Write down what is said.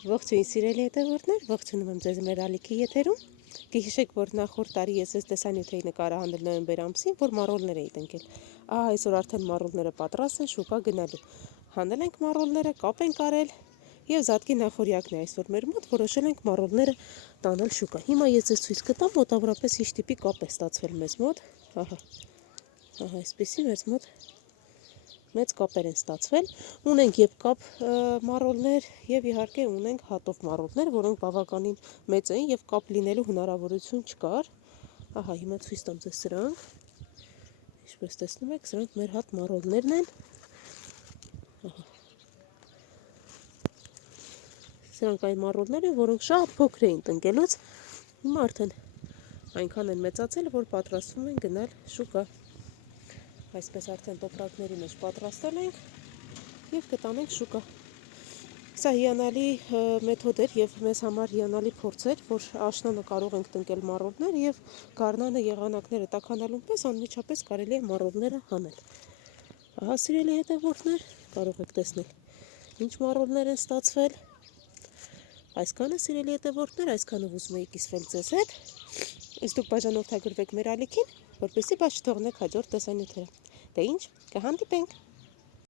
Ողջույն սիրելի հետևորդներ, ողջունում եմ ձեզ մեր ալիքի եթերում։ Կհիշեք, որ նախորդ տարի ես այս տեսանյութ էի նկարահանել նոյեմբեր ամսին, որ մառոլներ էի տնկել։ Այսօր արդեն մառոլները պատրաստ են շուկա գնալու։ Հանել ենք մառոլները, կապ ենք արել եւ զատկի նախորյակն է այսօր մեր մոտ, որոշել ենք մառոլները տանել շուկա։ Հիմա ես ձեզ ցույց կտամ, մոտավորապես ինչ տիպի կապ է ստացվել մեզ մոտ։ Ահա այսպեսի մեզ մոտ մեծ կապեր են ստացվել, ունենք եւ կապ մառոլներ եւ իհարկե ունենք հատով մառոլներ, որոնք բավականին մեծ են եւ կապ լինելու հնարավորություն չկար։ Ահա հիմա ցույց տամ ձեզ սրանք։ Ինչպես տեսնում եք, սրանք մեր հատ մառոլներն են։ Ահա։ Սրանք այն մառոլներ են, որոնք շատ փոքր էին տնկելուց։ Հիմա արդեն այնքան են մեծացել, որ պատրաստվում են գնալ շուկա։ Այսպես արդեն տոպրակների մեջ պատրաստել ենք եւ կտանենք շուկա։ Սա հիանալի մեթոդ էր եւ մեզ համար հիանալի փորձ էր, որ աշնանը կարող ենք տնկել մառոլներ եւ գարնանը եղանակները տաքանալուն պես անմիջապես կարելի է մառոլները հանել։ Ահա սիրելի հետևորդներ, կարող եք տեսնել ինչ մառոլներ են ստացվել։ Այսքանը սիրելի հետևորդներ, այսքանով ուզում էի կիսվել ձեզ հետ։ Իսկ դուք բաժանորդագրվեք մեր ալիքին, որպեսզի բաց չթողնեք հաջորդ տեսանյութերը։ Դե ինչ, կհանդիպենք։